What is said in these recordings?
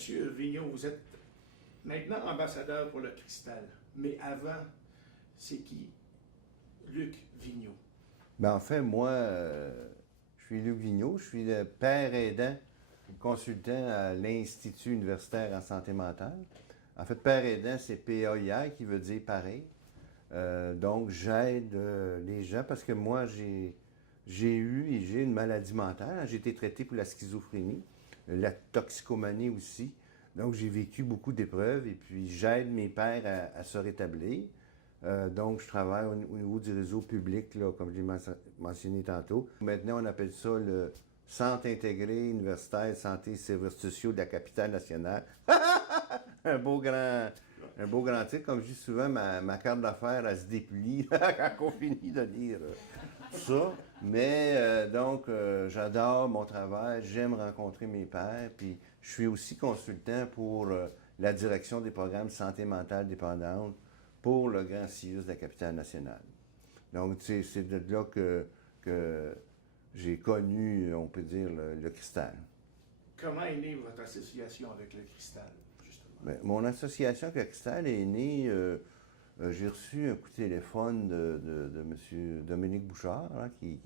Monsieur Vigneault, vous êtes maintenant ambassadeur pour le cristal. Mais avant, c'est qui Luc Vigneault? Ben, en fait, moi, je suis Luc Vigneault, je suis le père aidant, consultant à l'Institut universitaire en santé mentale. En fait, père aidant, c'est PAIA qui veut dire pareil. Donc, j'aide les gens parce que moi, j'ai eu et j'ai une maladie mentale. J'ai été traité pour la schizophrénie, la toxicomanie aussi. Donc, j'ai vécu beaucoup d'épreuves et puis j'aide mes pairs à se rétablir. Donc, je travaille au niveau du réseau public, là, comme je l'ai mentionné tantôt. Maintenant, on appelle ça le Centre intégré universitaire santé et services sociaux de la capitale nationale. un beau grand titre. Comme je dis souvent, ma carte d'affaires, elle se déplie quand on finit de lire ça. Mais donc, j'adore mon travail, j'aime rencontrer mes pairs, puis je suis aussi consultant pour la direction des programmes santé mentale dépendante pour le grand CIUS de la capitale nationale. Donc, c'est de là que j'ai connu, on peut dire, le cristal. Comment est née votre association avec le cristal, justement? Bien, mon association avec le cristal est née, j'ai reçu un coup de téléphone de M. Dominique Bouchard, hein, qui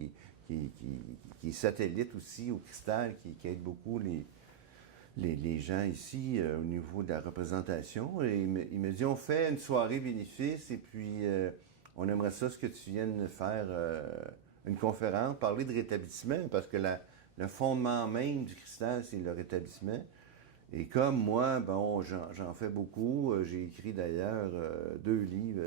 est satellite aussi au cristal, qui aide beaucoup les gens ici au niveau de la représentation. Et il me dit, on fait une soirée bénéfice et puis on aimerait ça ce que tu viennes faire une conférence, parler de rétablissement, parce que le fondement même du cristal, c'est le rétablissement. Et comme moi, bon, j'en fais beaucoup. J'ai écrit d'ailleurs 2 livres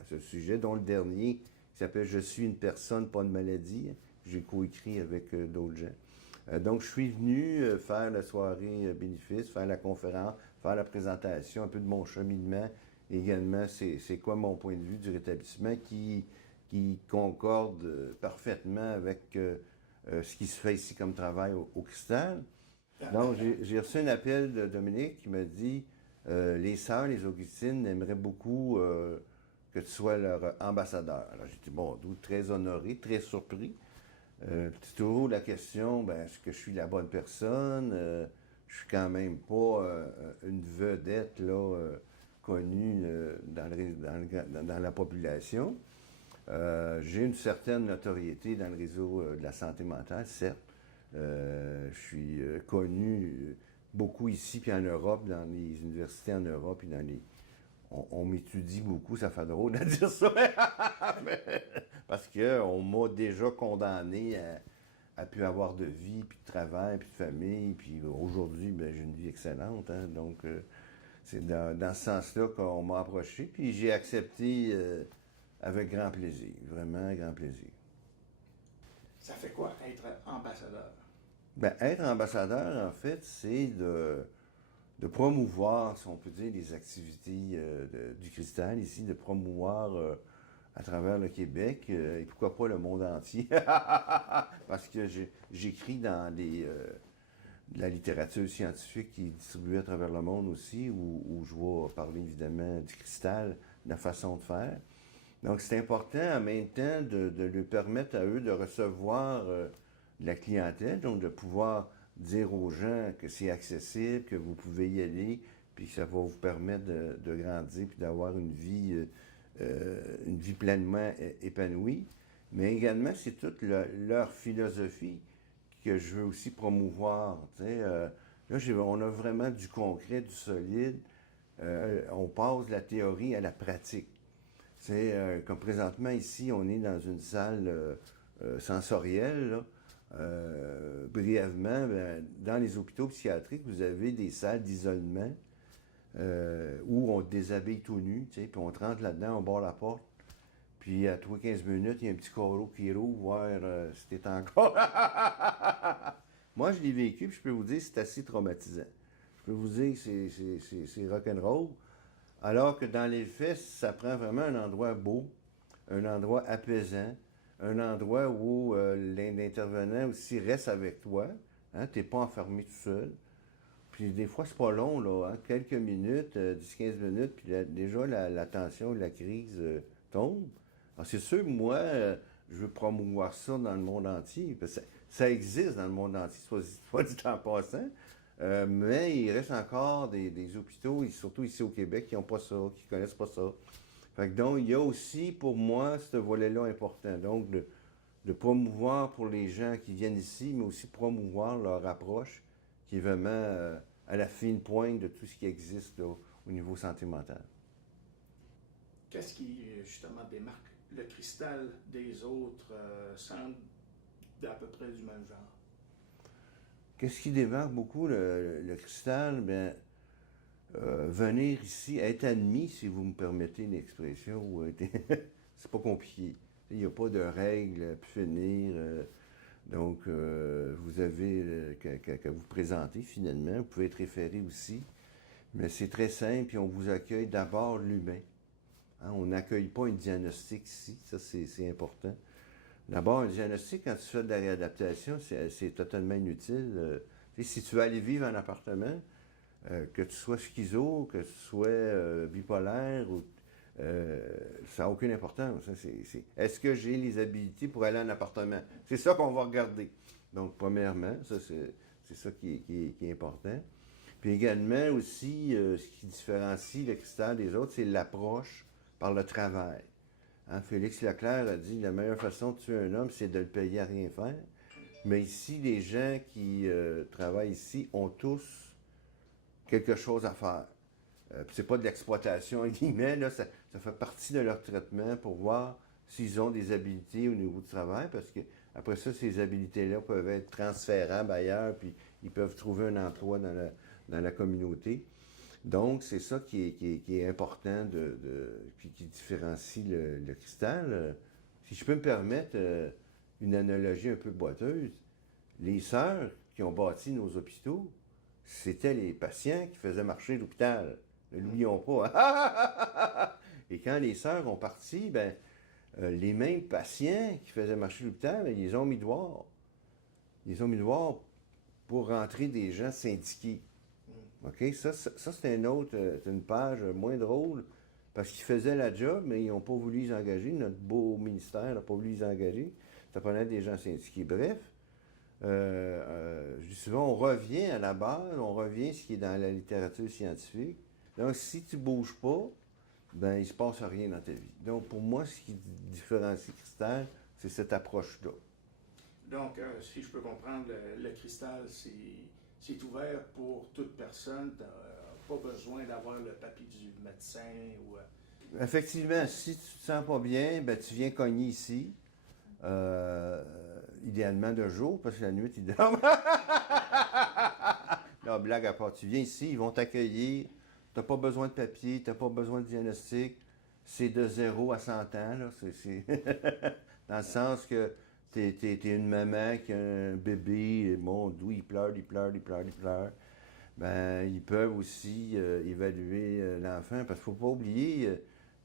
à ce sujet, dont le dernier qui s'appelle « Je suis une personne, pas une maladie ». J'ai coécrit avec d'autres gens. Donc, je suis venu faire la soirée bénéfice, faire la conférence, faire la présentation, un peu de mon cheminement. Également, c'est quoi mon point de vue du rétablissement qui concorde parfaitement avec ce qui se fait ici comme travail au cristal. Donc, j'ai reçu un appel de Dominique qui m'a dit les sœurs, les Augustines, aimeraient beaucoup que tu sois leur ambassadeur. Alors, j'étais, bon, très honoré, très surpris. Puis toujours la question, ben, est-ce que je suis la bonne personne? Je suis quand même pas une vedette là, connue dans la population. J'ai une certaine notoriété dans le réseau de la santé mentale, certes. Je suis connu beaucoup ici, puis en Europe, dans les universités en Europe, puis dans les... On m'étudie beaucoup, ça fait drôle de dire ça, parce qu'on m'a déjà condamné à plus avoir de vie, puis de travail, puis de famille, puis aujourd'hui, ben, j'ai une vie excellente, hein, donc c'est dans ce sens-là qu'on m'a approché, puis j'ai accepté avec grand plaisir, vraiment grand plaisir. Ça fait quoi être ambassadeur? Ben, être ambassadeur, en fait, c'est de promouvoir, si on peut dire, les activités du cristal ici, de promouvoir à travers le Québec et pourquoi pas le monde entier. Parce que j'écris dans de la littérature scientifique qui est distribuée à travers le monde aussi, où je vais parler évidemment du cristal, de la façon de faire. Donc, c'est important en même temps de leur permettre à eux de recevoir de la clientèle, donc de pouvoir dire aux gens que c'est accessible, que vous pouvez y aller, puis que ça va vous permettre de grandir, puis d'avoir une vie pleinement épanouie. Mais également, c'est toute leur philosophie que je veux aussi promouvoir. Là, on a vraiment du concret, du solide. On passe de la théorie à la pratique. Comme présentement, ici, on est dans une salle sensorielle, là. Brièvement, ben, dans les hôpitaux psychiatriques, vous avez des salles d'isolement où on te déshabille tout nu, puis on te rentre là-dedans, on barre la porte, puis à tous les 15 minutes, il y a un petit carreau qui roule, voir si t'es encore... Moi, je l'ai vécu, puis je peux vous dire que c'est assez traumatisant. Je peux vous dire que c'est rock'n'roll, alors que dans les faits, ça prend vraiment un endroit beau, un endroit apaisant, un endroit où l'intervenant aussi reste avec toi. Hein, tu n'es pas enfermé tout seul. Puis des fois, c'est pas long, là, hein, quelques minutes, 10-15 minutes, puis déjà la tension, la crise tombe. Alors c'est sûr, moi, je veux promouvoir ça dans le monde entier. Parce que ça existe dans le monde entier, soit dit en passant. Mais il reste encore des hôpitaux, et surtout ici au Québec, qui n'ont pas ça, qui ne connaissent pas ça. Fait que donc, il y a aussi, pour moi, ce volet-là important. Donc, de promouvoir pour les gens qui viennent ici, mais aussi promouvoir leur approche, qui est vraiment à la fine pointe de tout ce qui existe là, au niveau santé mentale. Qu'est-ce qui, justement, démarque le cristal des autres centres d'à peu près du même genre? Qu'est-ce qui démarque beaucoup le cristal? Bien, venir ici, être admis, si vous me permettez l'expression, c'est pas compliqué. Il n'y a pas de règles à finir. Donc, vous avez qu'à vous présenter finalement. Vous pouvez être référé aussi. Mais c'est très simple et on vous accueille d'abord l'humain. Hein, on n'accueille pas un diagnostic ici, ça c'est important. D'abord, un diagnostic, quand tu fais de la réadaptation, c'est totalement inutile. Si tu veux aller vivre en appartement, que tu sois schizo, que tu sois bipolaire, ça n'a aucune importance. Hein. Est-ce que j'ai les habilités pour aller en appartement? C'est ça qu'on va regarder. Donc, premièrement, ça c'est ça qui est important. Puis également aussi, ce qui différencie le cristal des autres, c'est l'approche par le travail. Hein, Félix Leclerc a dit la meilleure façon de tuer un homme, c'est de le payer à rien faire. Mais ici, les gens qui travaillent ici ont tous quelque chose à faire. C'est pas de l'exploitation, entre guillemets, là, ça fait partie de leur traitement pour voir s'ils ont des habilités au niveau du travail, parce que après ça, ces habilités-là peuvent être transférables ailleurs, puis ils peuvent trouver un emploi dans la communauté. Donc, c'est ça qui est important, puis qui différencie le cristal. Si je peux me permettre une analogie un peu boiteuse, les sœurs qui ont bâti nos hôpitaux, c'était les patients qui faisaient marcher l'hôpital. Ne l'oublions pas. Hein? Et quand les sœurs ont parti, ben, les mêmes patients qui faisaient marcher l'hôpital, ben, ils les ont mis dehors. Ils les ont mis dehors pour rentrer des gens syndiqués. OK? Ça c'est une page moins drôle, parce qu'ils faisaient la job, mais ils n'ont pas voulu les engager. Notre beau ministère n'a pas voulu les engager. Ça prenait des gens syndiqués. Bref, je dis souvent, on revient à la base, on revient à ce qui est dans la littérature scientifique. Donc, si tu ne bouges pas, ben il ne se passe rien dans ta vie. Donc, pour moi, ce qui différencie Cristal, c'est cette approche-là. Donc, si je peux comprendre, le cristal, c'est ouvert pour toute personne. Tu n'as pas besoin d'avoir le papier du médecin ou... Effectivement, si tu te sens pas bien, ben tu viens cogner ici. Idéalement de jour, parce que la nuit, ils dorment. Non, blague à part, tu viens ici, ils vont t'accueillir. Tu n'as pas besoin de papier, tu n'as pas besoin de diagnostic. C'est de 0 à 100 ans. Là. Dans le sens que tu es une maman qui a un bébé, bon, d'où il pleure. Ben, ils peuvent aussi évaluer l'enfant, parce qu'il ne faut pas oublier,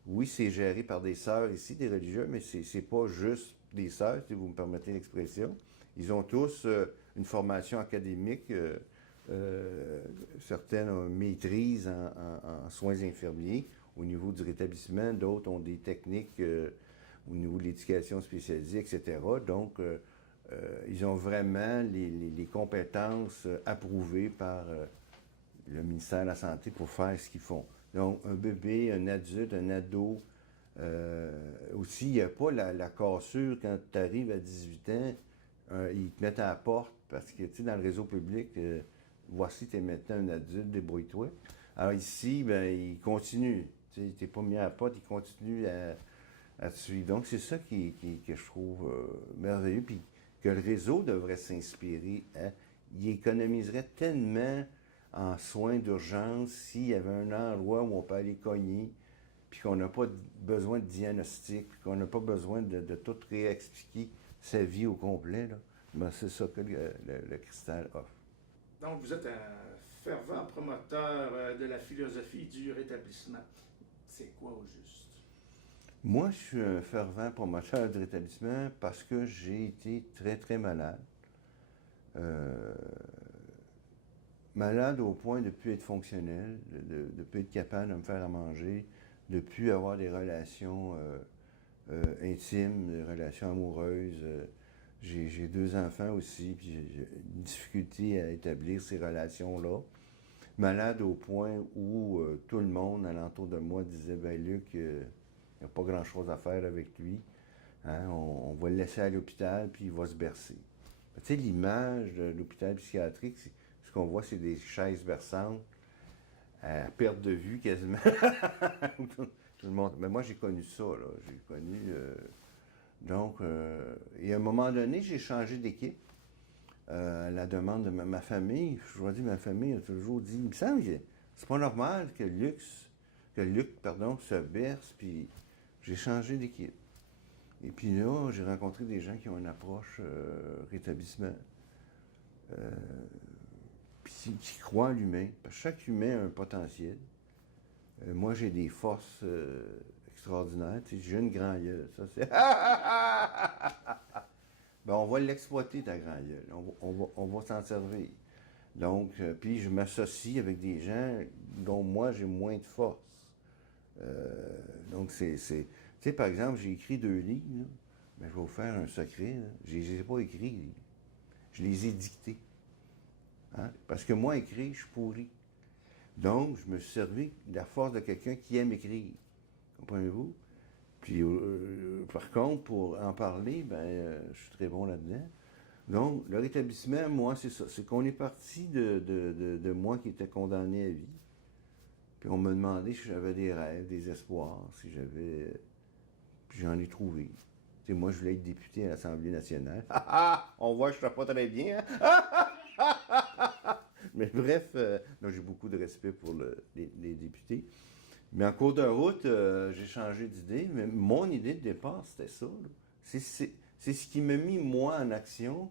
oui, c'est géré par des sœurs ici, des religieux, mais c'est pas juste des sœurs, si vous me permettez l'expression. Ils ont tous une formation académique, certaines ont une maîtrise en soins infirmiers au niveau du rétablissement, d'autres ont des techniques au niveau de l'éducation spécialisée, etc. Donc, ils ont vraiment les compétences approuvées par le ministère de la Santé pour faire ce qu'ils font. Donc, un bébé, un adulte, un ado, aussi, il n'y a pas la cassure quand tu arrives à 18 ans, ils te mettent à la porte parce que, tu sais, dans le réseau public, voici, tu es maintenant un adulte, débrouille-toi. Alors ici, ben, ils continuent. Tu n'es pas mis à la porte, ils continuent à te suivre. Donc, c'est ça que je trouve merveilleux, puis que le réseau devrait s'inspirer. Hein? Il économiserait tellement en soins d'urgence s'il y avait un endroit où on peut aller cogner, puis qu'on n'a pas besoin de diagnostic, puis qu'on n'a pas besoin de tout réexpliquer sa vie au complet. Là. Ben, c'est ça que le cristal offre. Donc, vous êtes un fervent promoteur de la philosophie du rétablissement. C'est quoi au juste? Moi, je suis un fervent promoteur du rétablissement parce que j'ai été très, très malade. Malade au point de ne plus être fonctionnel, de ne plus être capable de me faire à manger, de ne plus avoir des relations intimes, des relations amoureuses. J'ai 2 enfants aussi, puis j'ai une difficulté à établir ces relations-là. Malade au point où tout le monde alentour de moi disait, ben Luc, il n'y a pas grand-chose à faire avec lui. Hein, on va le laisser à l'hôpital, puis il va se bercer. Tu sais, l'image de l'hôpital psychiatrique, ce qu'on voit, c'est des chaises berçantes à perte de vue quasiment. Tout le monde. Mais moi, j'ai connu ça, là. J'ai connu. Donc, et à un moment donné, j'ai changé d'équipe. À la demande de ma famille. Je vous dis, ma famille a toujours dit, il me semble que c'est pas normal que Luc, se berce, puis j'ai changé d'équipe. Et puis là, j'ai rencontré des gens qui ont une approche rétablissement, puis qui croient en l'humain. Parce que chaque humain a un potentiel. Moi, j'ai des forces extraordinaires. Tu sais, j'ai une grand gueule. Ça, c'est. Ben, on va l'exploiter, ta grand gueule. On va s'en servir. Donc, puis je m'associe avec des gens dont moi, j'ai moins de force. Donc, tu sais, par exemple, j'ai écrit 2 livres, là. Ben, je vais vous faire un secret, là. Je ne les ai pas écrits, je les ai dictés. Hein? Parce que moi, écrire, je suis pourri. Donc, je me suis servi de la force de quelqu'un qui aime écrire. Comprenez-vous? Puis, par contre, pour en parler, ben, je suis très bon là-dedans. Donc, le rétablissement, moi, c'est ça. C'est qu'on est parti de moi qui était condamné à vie. Puis on me demandait si j'avais des rêves, des espoirs, si j'avais. Puis j'en ai trouvé. Tu sais, moi, je voulais être député à l'Assemblée nationale. On voit que je ne fais pas très bien. Hein? Mais bref, j'ai beaucoup de respect pour les députés. Mais en cours de route, j'ai changé d'idée. Mais mon idée de départ, c'était ça. C'est ce qui m'a mis, moi, en action.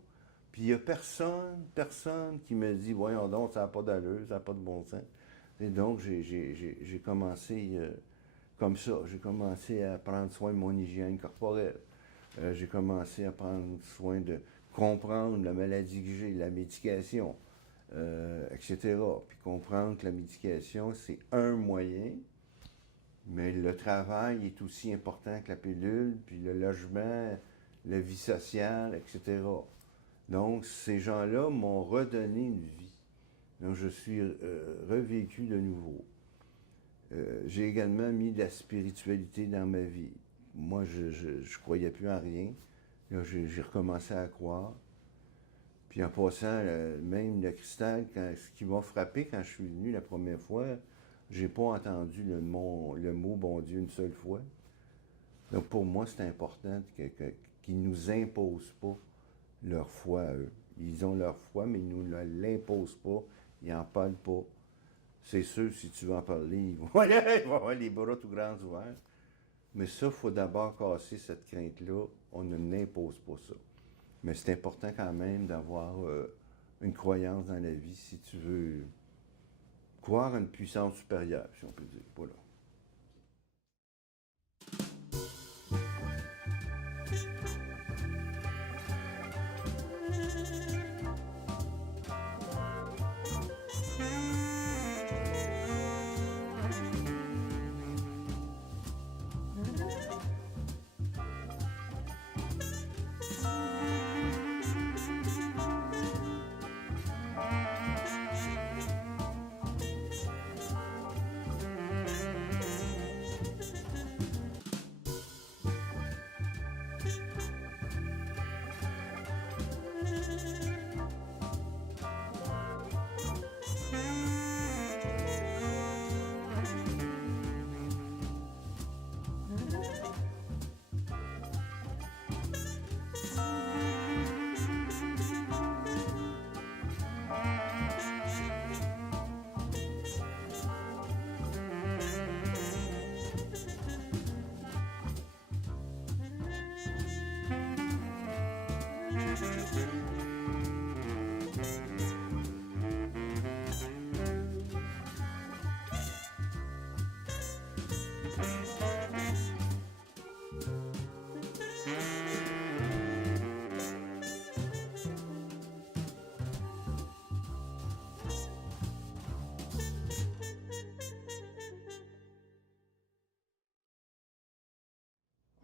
Puis il n'y a personne qui me dit, voyons donc, ça n'a pas d'allure, ça n'a pas de bon sens. Et donc, j'ai commencé comme ça. J'ai commencé à prendre soin de mon hygiène corporelle. J'ai commencé à prendre soin de comprendre la maladie que j'ai, la médication, etc. Puis comprendre que la médication, c'est un moyen. Mais le travail est aussi important que la pilule, puis le logement, la vie sociale, etc. Donc, ces gens-là m'ont redonné une vie. Donc, je suis revécu de nouveau. J'ai également mis de la spiritualité dans ma vie. Moi, je croyais plus en rien. Là, j'ai recommencé à croire. Puis en passant, même le cristal, ce qui m'a frappé quand je suis venu la première fois, j'ai pas entendu le mot bon Dieu une seule fois. Donc pour moi, c'est important qu'ils ne nous imposent pas leur foi à eux. Ils ont leur foi, mais ils ne nous l'imposent pas. Ils n'en parlent pas. C'est sûr, si tu veux en parler, ils vont avoir les bras tout grands ouverts. Mais ça, il faut d'abord casser cette crainte-là. On ne n'impose pas ça. Mais c'est important quand même d'avoir une croyance dans la vie si tu veux croire à une puissance supérieure, si on peut dire. Voilà.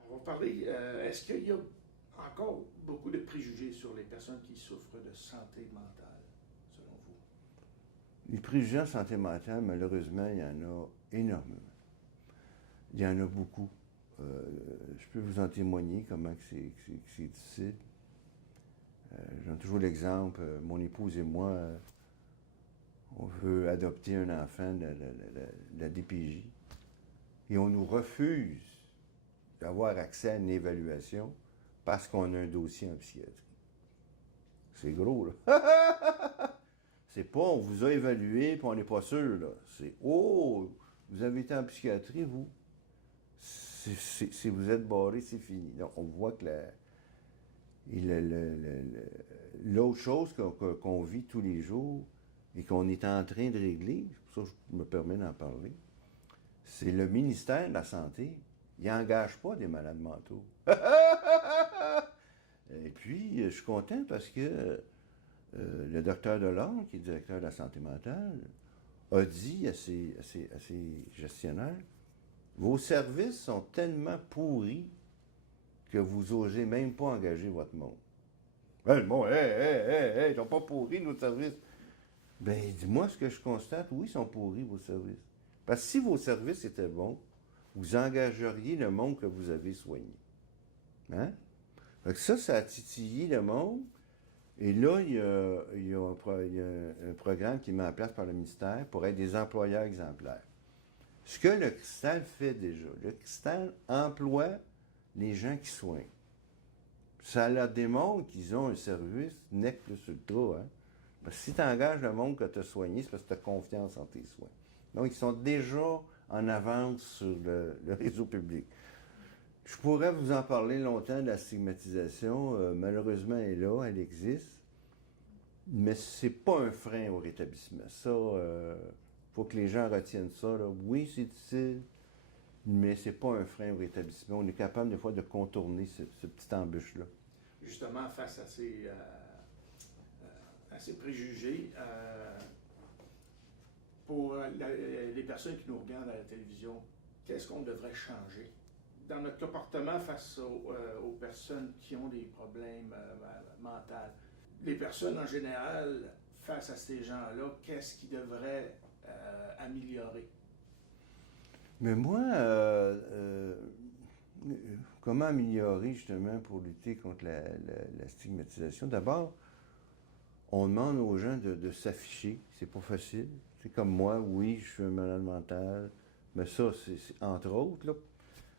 On va parler, est-ce qu'il y a encore beaucoup de préjugés sur les personnes qui souffrent de santé mentale, selon vous? Les préjugés en santé mentale, malheureusement, il y en a énormément. Il y en a beaucoup. Je peux vous en témoigner comment c'est difficile. Je donne toujours l'exemple, mon épouse et moi, on veut adopter un enfant de la DPJ et on nous refuse d'avoir accès à une évaluation parce qu'on a un dossier en psychiatrie. C'est gros, là. C'est pas on vous a évalué et on n'est pas sûr, là. C'est oh, vous avez été en psychiatrie, vous. Si vous êtes barré, c'est fini. Donc, on voit que l'autre chose qu'on vit tous les jours et qu'on est en train de régler, c'est pour ça que je me permets d'en parler, c'est le ministère de la Santé. Il n'engage pas des malades mentaux. Et puis, je suis content parce que le docteur Delorme, qui est directeur de la santé mentale, a dit à ses gestionnaires, vos services sont tellement pourris que vous n'osez même pas engager votre monde. Le monde, ils sont pas pourris, nos services. Ben, dis-moi ce que je constate. Oui, ils sont pourris, vos services. Parce que si vos services étaient bons, vous engageriez le monde que vous avez soigné. Hein? Fait que ça a titillé le monde. Et là, il y a un programme qui est mis en place par le ministère pour être des employeurs exemplaires. Ce que le Cristal fait déjà, le Cristal emploie les gens qui soignent. Ça leur démontre qu'ils ont un service nec plus ultra. Hein? Parce que si tu engages le monde que tu as soigné, c'est parce que tu as confiance en tes soins. Donc, ils sont déjà en avance sur le réseau public. Je pourrais vous en parler longtemps de la stigmatisation. Malheureusement, elle est là, elle existe. Mais c'est pas un frein au rétablissement. Ça, faut que les gens retiennent ça. Là. Oui, c'est difficile, mais c'est pas un frein au rétablissement. On est capable des fois de contourner ce petit embûche-là. Justement, face à ces préjugés, pour les personnes qui nous regardent à la télévision, qu'est-ce qu'on devrait changer dans notre comportement face aux personnes qui ont des problèmes mentaux? Les personnes en général, face à ces gens-là, qu'est-ce qu'ils devraient améliorer? Mais moi, comment améliorer justement pour lutter contre la stigmatisation? D'abord, on demande aux gens de s'afficher. C'est pas facile. C'est comme moi, oui, je suis un malade mental. Mais ça, c'est entre autres, là,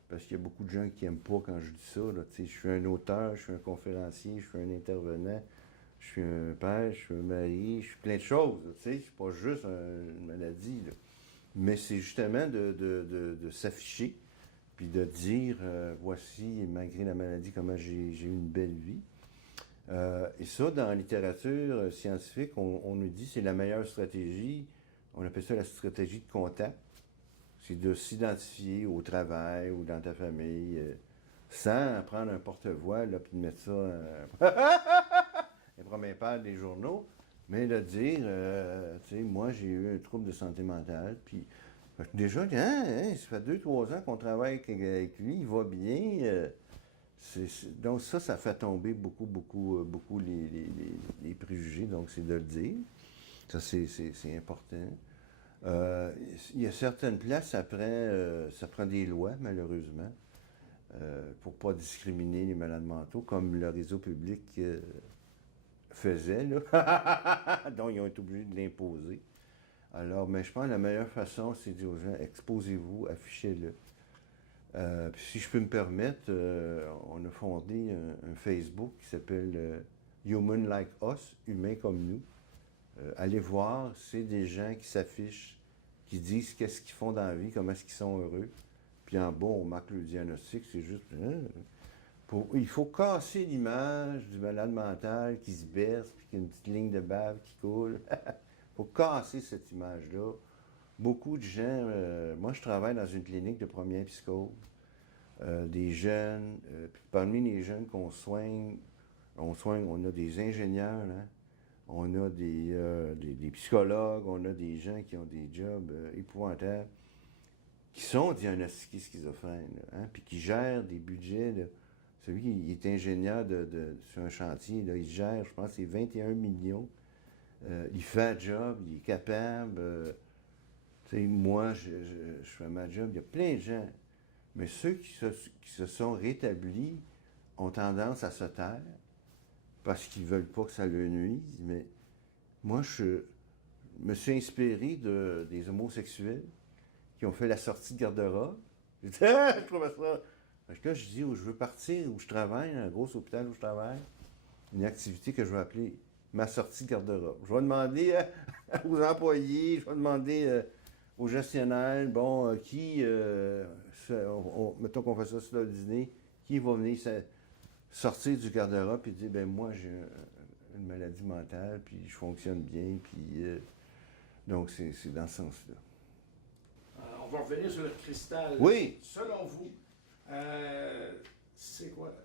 parce qu'il y a beaucoup de gens qui n'aiment pas quand je dis ça. Là, je suis un auteur, je suis un conférencier, je suis un intervenant, je suis un père, je suis un mari, je suis plein de choses. Je ne suis pas juste une maladie. Là. Mais c'est justement de s'afficher, puis de dire, voici, malgré la maladie, comment j'ai eu une belle vie. Et ça, dans la littérature scientifique, on nous dit que c'est la meilleure stratégie. On appelle ça la stratégie de contact. C'est de s'identifier au travail ou dans ta famille sans prendre un porte-voix puis de mettre ça les premières pages des journaux, mais de dire, tu sais, moi j'ai eu un trouble de santé mentale, puis déjà, ça fait 2-3 ans qu'on travaille avec lui, il va bien. Donc ça fait tomber beaucoup les préjugés, donc c'est de le dire. Ça, c'est important. Il y a certaines places, ça prend des lois, malheureusement, pour ne pas discriminer les malades mentaux, comme le réseau public faisait, là. Donc, ils ont été obligés de l'imposer. Alors, mais je pense que la meilleure façon, c'est de dire aux gens, exposez-vous, affichez-le. Puis si je peux me permettre, on a fondé un Facebook qui s'appelle Human Like Us, Humains comme nous. Allez voir, c'est des gens qui s'affichent, qui disent qu'est-ce qu'ils font dans la vie, comment est-ce qu'ils sont heureux. Puis en bas, on marque le diagnostic, c'est juste... il faut casser l'image du malade mental qui se berce, puis qui a une petite ligne de bave qui coule. Il faut casser cette image-là. Beaucoup de gens... moi, je travaille dans une clinique de première psychose. Des jeunes, puis parmi les jeunes qu'on soigne, on a des ingénieurs, hein? On a des psychologues, on a des gens qui ont des jobs épouvantables, qui sont diagnostiqués schizophrènes, hein, puis qui gèrent des budgets de Celui qui est ingénieur sur un chantier, là, il gère, je pense, c'est 21 millions. Il fait le job, il est capable. Tu sais, moi, je fais ma job. Il y a plein de gens. Mais ceux qui se sont rétablis ont tendance à se taire parce qu'ils ne veulent pas que ça leur nuise. Mais moi, je me suis inspiré des homosexuels qui ont fait la sortie de garde-robe. J'ai dit, ah, je trouvais ça. Parce que là, je dis, où je veux partir, où je travaille, un gros hôpital où je travaille, une activité que je vais appeler ma sortie de garde-robe. Je vais demander aux employés, je vais demander aux gestionnaires, bon, mettons qu'on fait ça sur le dîner, qui va venir sortir du garde-robe et dire, ben moi, j'ai une maladie mentale, puis je fonctionne bien, puis donc c'est dans ce sens-là. On va revenir sur le cristal. Oui. Selon vous, c'est quoi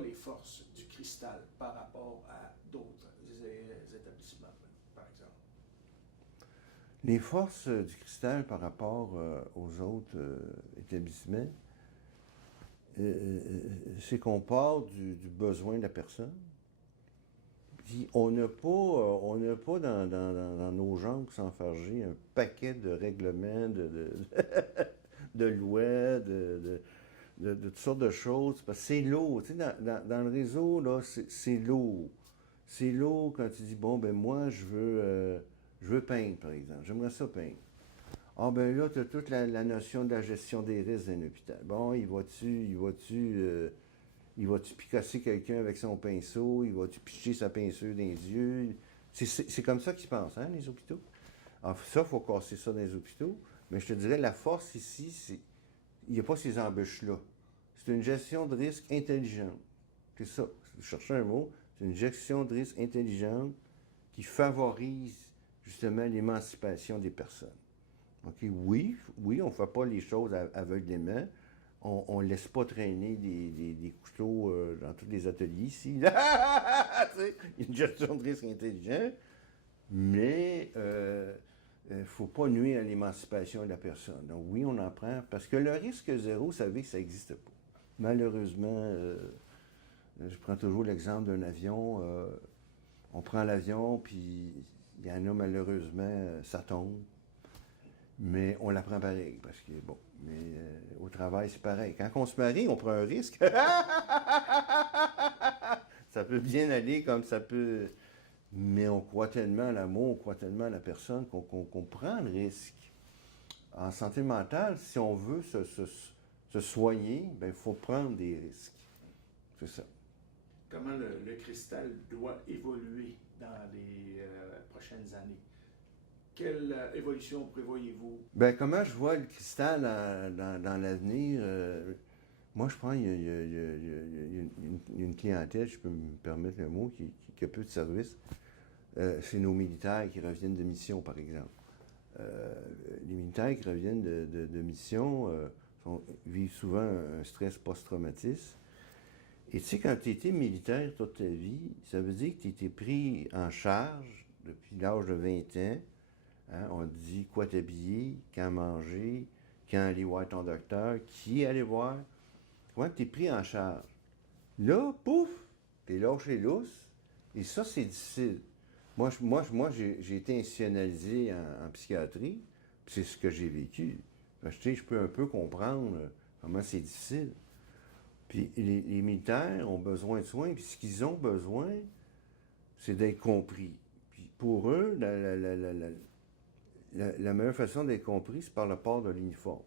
les forces du cristal par rapport à d'autres établissements, par exemple? Les forces du cristal par rapport aux autres établissements, c'est qu'on part du besoin de la personne. Puis on n'a pas dans nos jambes s'enfarger un paquet de règlements, de lois, de toutes sortes de choses. Parce que c'est lourd. Tu sais, dans le réseau, là, c'est lourd. C'est lourd quand tu dis, bon, ben moi, je veux peindre, par exemple. J'aimerais ça peindre. Ah, ben là, tu as toute la notion de la gestion des risques d'un hôpital. Bon, il va-tu picasser quelqu'un avec son pinceau? Il va-tu picher sa pinceuse dans les yeux? C'est comme ça qu'ils pensent, hein, les hôpitaux? Alors, ça, il faut casser ça dans les hôpitaux. Mais je te dirais, la force ici, il n'y a pas ces embûches-là. C'est une gestion de risque intelligente. C'est ça. Je cherchais un mot. C'est une gestion de risque intelligente qui favorise justement l'émancipation des personnes. OK? Oui, on ne fait pas les choses aveuglément. On ne laisse pas traîner des couteaux dans tous les ateliers ici. Il y a une gestion de risque intelligente, mais il ne faut pas nuire à l'émancipation de la personne. Donc oui, on en prend, parce que le risque zéro, vous savez que ça n'existe pas. Malheureusement, je prends toujours l'exemple d'un avion. On prend l'avion, puis il y en a malheureusement, ça tombe. Mais on l'apprend pareil, parce que, bon, mais au travail, c'est pareil. Quand on se marie, on prend un risque. Ça peut bien aller comme ça peut... Mais on croit tellement à l'amour, on croit tellement à la personne qu'on prend le risque. En santé mentale, si on veut se soigner, il faut prendre des risques. C'est ça. Comment le cristal doit évoluer dans les prochaines années? Quelle évolution prévoyez-vous? Ben, comment je vois le cristal dans l'avenir? Moi, je pense qu'il y a une clientèle, je peux me permettre le mot, qui a peu de services. C'est nos militaires qui reviennent de mission, par exemple. Les militaires qui reviennent de mission vivent souvent un stress post-traumatique. Et tu sais, quand tu étais militaire toute ta vie, ça veut dire que tu étais pris en charge depuis l'âge de 20 ans. Hein, on te dit quoi t'habiller, quand manger, quand aller voir ton docteur, qui aller voir. Ouais, tu es pris en charge. Là, pouf, t'es lâché lousse. Et ça, c'est difficile. Moi, j'ai été institutionnalisé en psychiatrie, puis c'est ce que j'ai vécu. Parce que, tu sais, je peux un peu comprendre comment c'est difficile. Puis les militaires ont besoin de soins, puis ce qu'ils ont besoin, c'est d'être compris. Puis pour eux, la meilleure façon d'être compris, c'est par le port de l'uniforme.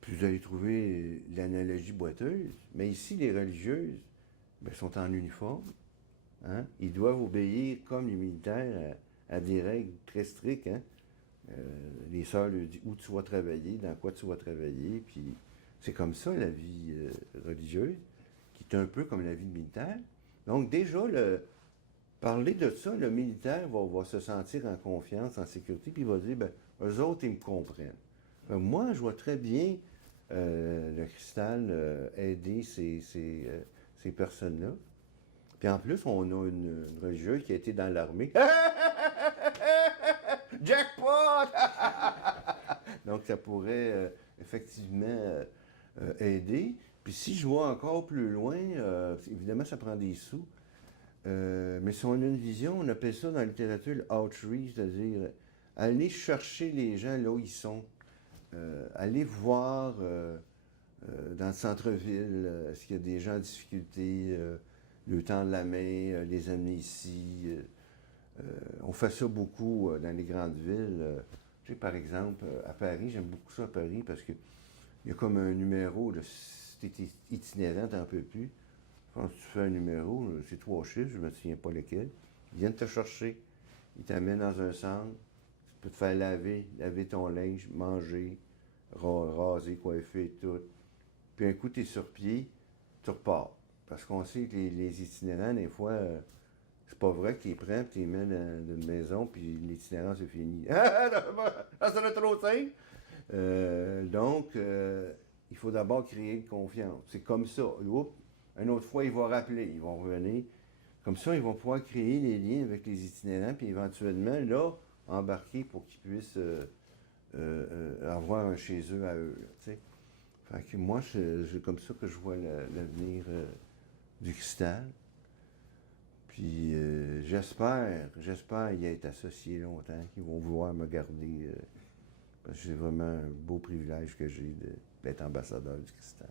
Puis vous allez trouver l'analogie boiteuse, mais ici, les religieuses sont en uniforme. Hein? Ils doivent obéir, comme les militaires, à des règles très strictes. Hein? Les sœurs leur disent où tu vas travailler, dans quoi tu vas travailler, puis c'est comme ça la vie religieuse, qui est un peu comme la vie militaire. Donc déjà, parler de ça, le militaire va se sentir en confiance, en sécurité, puis il va dire, eux autres, ils me comprennent. Moi, je vois très bien le cristal aider ces personnes-là. Puis en plus, on a une religieuse qui a été dans l'armée. Jackpot! Donc ça pourrait effectivement aider. Puis si je vois encore plus loin, évidemment, ça prend des sous, mais si on a une vision, on appelle ça dans la littérature le outreach, c'est-à-dire aller chercher les gens là où ils sont, aller voir dans le centre-ville, est-ce qu'il y a des gens en difficulté, le tendre la main, les amener ici. On fait ça beaucoup dans les grandes villes. Tu sais, par exemple, à Paris, j'aime beaucoup ça à Paris parce qu'il y a comme un numéro, là, si tu es itinérant, tu n'en peux plus. Quand tu fais un numéro, c'est 3 chiffres, je ne me souviens pas lesquels. Ils viennent te chercher, ils t'amènent dans un centre, tu peux te faire laver ton linge, manger, raser, coiffer, tout. Puis un coup, tu es sur pied, tu repars. Parce qu'on sait que les itinérants, des fois, c'est pas vrai que tu les prends et tu les mets dans une maison, puis l'itinérant, c'est fini. Ça serait trop simple! Il faut d'abord créer une confiance. C'est comme ça. Oups, une autre fois, ils vont rappeler, ils vont revenir. Comme ça, ils vont pouvoir créer les liens avec les itinérants, puis éventuellement, là, embarquer pour qu'ils puissent avoir un chez eux à eux. Là, fait que moi, c'est comme ça que je vois l'avenir du cristal. Puis j'espère y être associé longtemps, qu'ils vont vouloir me garder. Parce que c'est vraiment un beau privilège que j'ai d'être ambassadeur du cristal.